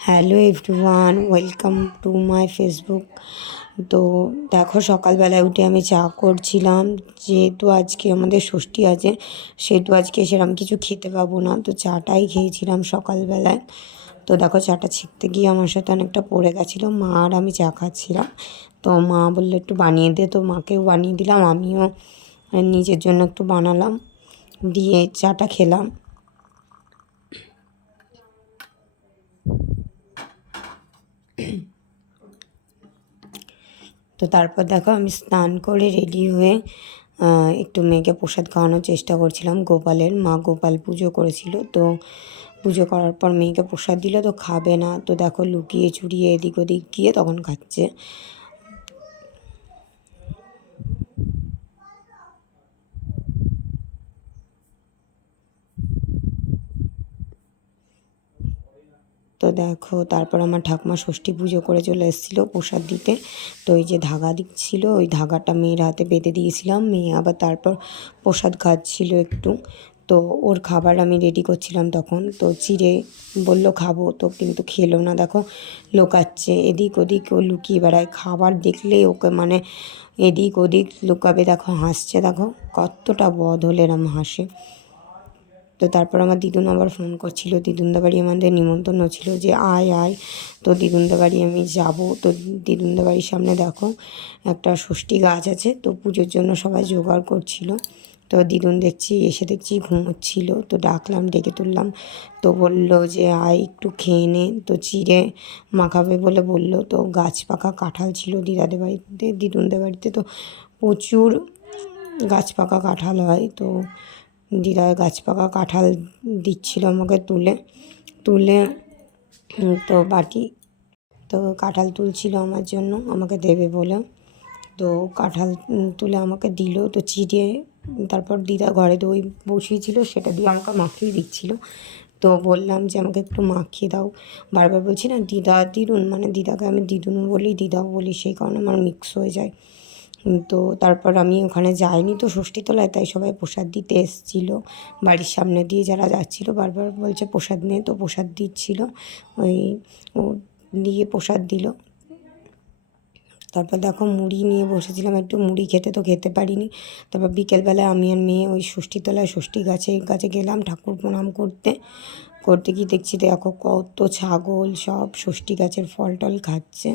Hello everyone, welcome to my Facebook. তো দেখো, সকালবেলায় উঠে আমি চা করছিলাম। যেহেতু আজকে আমাদের ষষ্ঠী আছে, সেহেতু আজকে সেরকম কিছু খেতে পাবো না, তো চাটাই খেয়েছিলাম সকালবেলায়। তো দেখো, চাটা ছেঁকতে গিয়ে আমার সাথে অনেকটা পড়ে গেছিলো। মা আর আমি চা খাচ্ছিলাম, তো মা বললো একটু বানিয়ে দে, তো মাকেও বানিয়ে দিলাম, আমিও নিজের জন্য একটু বানালাম, দিয়ে চাটা খেলাম। তো তারপর দেখো, আমি স্নান করে রেডি হয়ে একটু মেয়েকে প্রসাদ খাওয়ানোর চেষ্টা করছিলাম। মা গোপাল পুজো করেছিল, তো পুজো করার পর মেয়েকে প্রসাদ দিল, তো খাবে না, তো দেখো লুকিয়ে চুরিয়ে এদিক ওদিক গিয়ে তখন খাচ্ছে। তো দেখো, তারপর আমার ঠাকুমা ষষ্ঠী পুজো করে চলে এসেছিলো প্রসাদ দিতে। তো ওই যে ধাগা দিচ্ছিল, ওই ধাগাটা মেয়ের হাতে বেঁধে দিয়েছিলাম। মেয়ে আবার তারপর প্রসাদ খাচ্ছিল একটু। তো ওর খাবার আমি রেডি করছিলাম তখন, তো চিড়ে বলল খাবো, তো কিন্তু খেলো না। দেখো লোকাচ্ছে, এদিক ওদিক ও লুকিয়ে বেড়ায়, খাবার দেখলেই ওকে মানে এদিক ওদিক লুকাবে। দেখো হাসছে, দেখো কতটা বদ হলে এরম হাসে। তো তারপর আমার দিদুন আবার ফোন করছিল, দিদুনদা বাড়ি আমাদের নিমন্ত্রণ ছিল যে আয় আয়। তো দিদুনদা বাড়ি আমি যাব। তো দিদুনদা বাড়ির সামনে দেখো একটা ষষ্ঠী গাছ আছে, তো পুজোর জন্য সবাই জোগাড় করছিল। তো দিদুন দেখছি ঘুমোচ্ছিল, তো ডাকলাম, ডেকে তুললাম। তো বলল যে আয় একটু খেয়ে নে, তো চিড়ে মাখাবে বলে বলল। তো গাছ পাকা কাঁঠাল ছিল দিদুনদের বাড়িতে, তো প্রচুর গাছ পাকা কাঁঠাল হয়। তো দিদা গাছ পাকা কাঁঠাল দিচ্ছিল আমাকে তুলে তুলে তো তো কাঁঠাল তুলছিল আমার জন্য, আমাকে দেবে বলে। তো কাঁঠাল তুলে আমাকে দিল, তো চিড়ে তারপর দিদা ঘরে দই বসিয়েছিল, সেটা দিয়ে আমাকে মাখিয়ে দিচ্ছিল। তো বললাম যে আমাকে একটু মাখিয়ে দাও। বারবার বলছি না দিদুন, মানে দিদাকে আমি দিদুন বলি, দিদাও বলি, সেই কারণে আমার মিক্স হয়ে যায়। তো তারপর আমি ওখানে যাইনি তো ষষ্ঠীতলায়, তাই সবাই প্রসাদ দিতে এসেছিলো। বাড়ির সামনে দিয়ে যারা যাচ্ছিলো বারবার বলছে প্রসাদ নে, তো প্রসাদ দিচ্ছিল। ওই ও দিয়ে প্রসাদ দিল। তারপর দেখো মুড়ি নিয়ে বসেছিলাম, একটু মুড়ি খেতে, তো খেতে পারিনি। তারপর বিকেলবেলায় আমি আর মেয়ে ওই ষষ্ঠীতলায় ষষ্ঠী কাছে গেলাম ঠাকুর প্রণাম করতে গিয়ে দেখছি দেখো কত ছাগল সব ষষ্ঠী গাছের ফল টল খাচ্ছে।